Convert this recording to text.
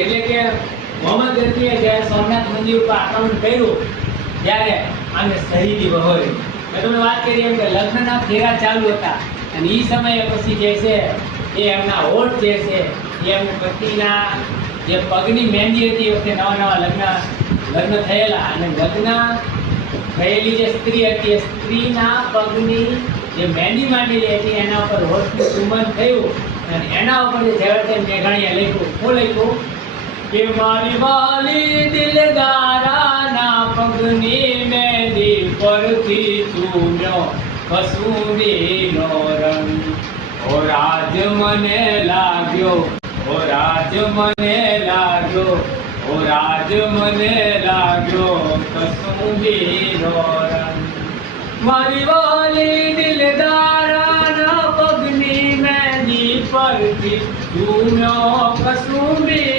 એટલે કે મોહમ્મદ ગઝનીએ જ્યારે સોમનાથ મંદિર ઉપર આક્રમણ કર્યું, ત્યારે આને શહીદી વહોરી. મેં તમને વાત કરી એમ કે લગ્નના ફેરા ચાલુ હતા. અને એ સમયે પછી જે છે, એ એમના હોઠ જે છે, એ એમની પતિના જે પગની મહેંદી હતી, એ વખતે નવા નવા લગ્ન લગ્ન થયેલા. અને લગ્ન થયેલી જે સ્ત્રી હતી, એ સ્ત્રીના પગની જે મહેંદી માંડેલી હતી, એના ઉપર હોઠનું ચુંબન થયું. અને એના ઉપર જે ઝેરતે મેઘાણીએ લખ્યું, શું લખ્યું? કે મારી વાલી દિલદારાના પગની મહેંદી પરથી ચૂન્યો કસૂરીનો રંગ ઓ રાજ મને લાગ્યો ઓ રાજ મને લાગ્યો ઓ રાજ મને લાગ્યો કસૂરીનો રંગ મારી વાલી દિલદારાના પગની મહેંદી પરથી ચૂન્યો કસૂરી